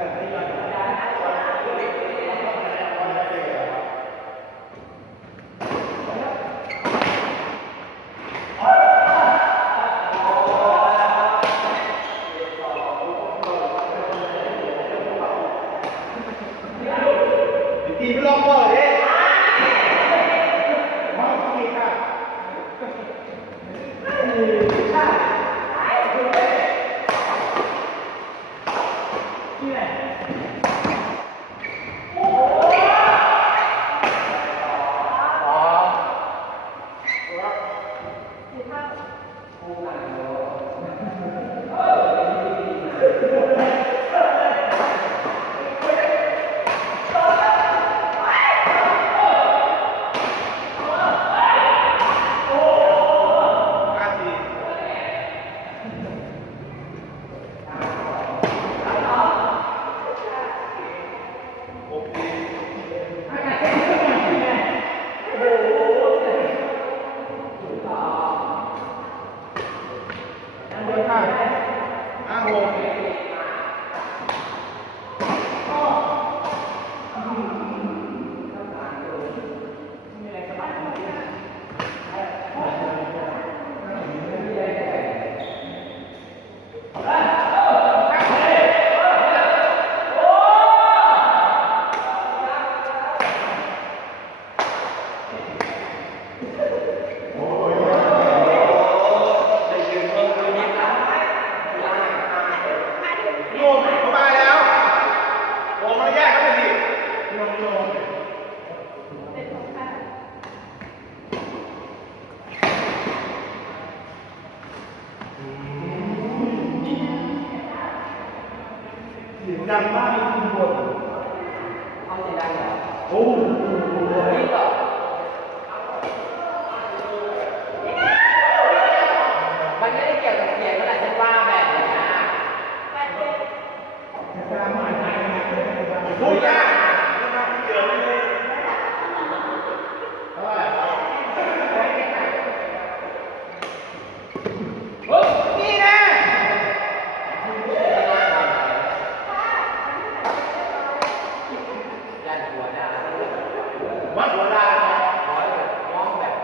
ตีไม่ลองเปิดเลยดังมากคุณบนเอาเสียงดังเหรอโอ้โหนี่ก็มันไม่ได้เกี่ยวกับเสียงเมื่อไหร่ฉันว่าแบบนี้นะพูดยากเดี๋ยวไม่ได้นี่นะวัดหัวดาขอแบบร้องแบบ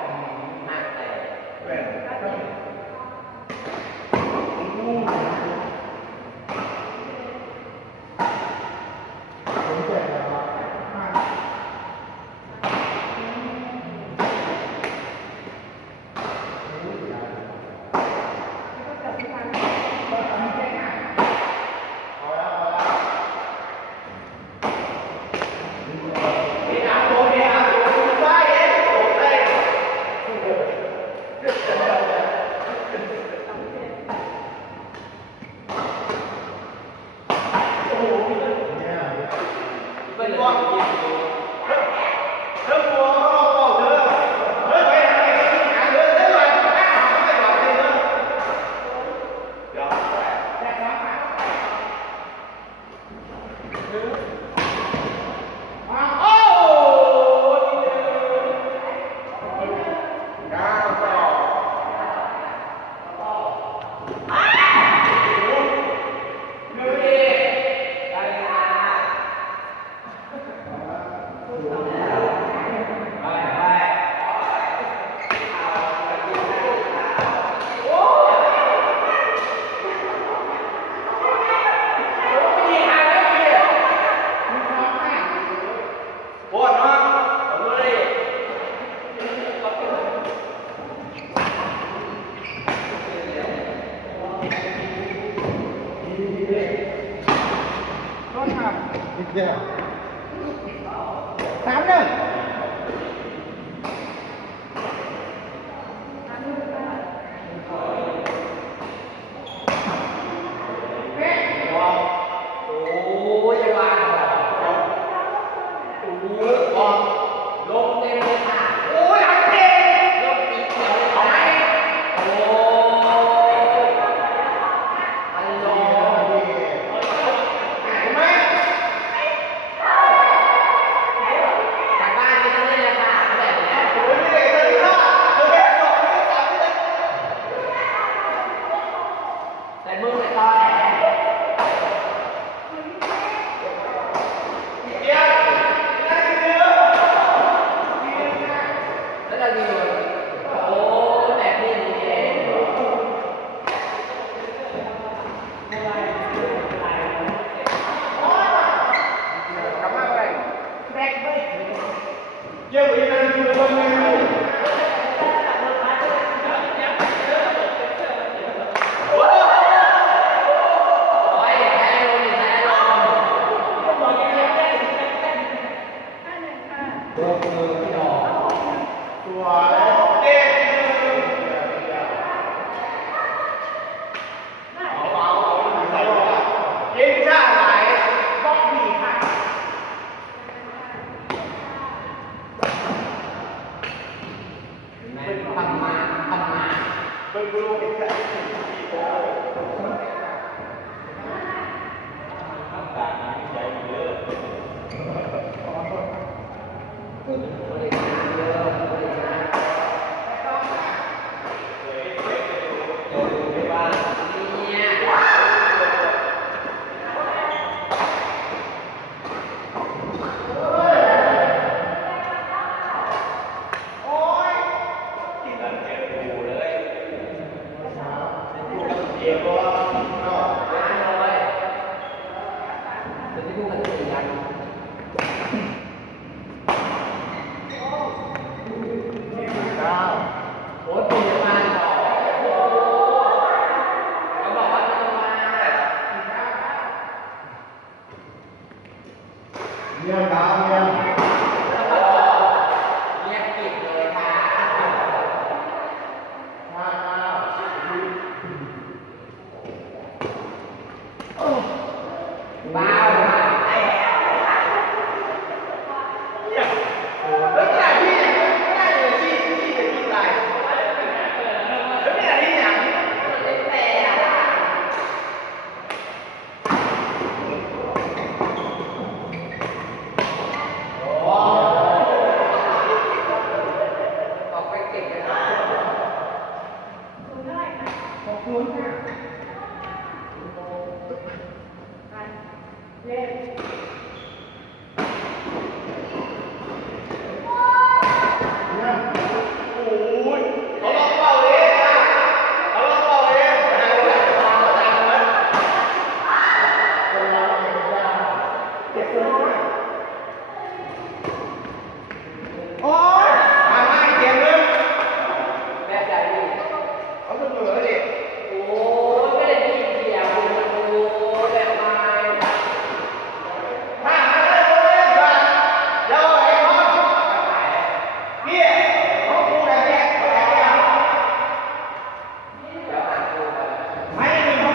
หนักแต่3-1ก โอ้ยปีจะมาเหรอเขาบอกว่าจะมาเนี่ยกาวเนี่ย เรียกกิจเลยค่ะบ้าค่ะไอ้เนี่ยเฮ้ยเนี่ยพี่เนี่ยไม่ได้เลยพี่เป็นพี่ตายแล้วเนี่ยนี่เนี่ยมันเป็นแต่อะโอ้ออกไปเก็บเลยนะขอบคุณค่ะเย้โอ้ยเขาลองเป่าเองอ่ะเขาลองเป่าเองนะเวลาจะมาตามมันเก็บตัวด้วยโอ้ยมาไม่เก็บเลยแม่ใจดิเขาเสมอดิโอ้ยไม่ได้ดีเดียวโอ้ยแบบมามาเลยเลยมาเดี๋ยวไอ้พ่อพี่เขาพูดอะไรเนี่ยเขาแอบเนี่ยเดี๋ยวอ่านดูกันไม่ได้มีเขา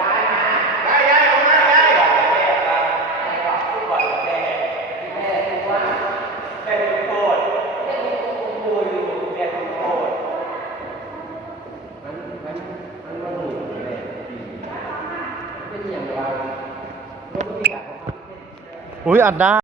ย้ายมาย้ายออกมาย้ายบอกแม่ครับไอ้บอกพูดก่อนแม่แม่พูดว่าแม่เป็นโทษแม่เป็นโทษอยู่แม่เป็นโทษมันมาดูแม่เป็นอย่างไรรถที่แบบ อุ้ยอัดได้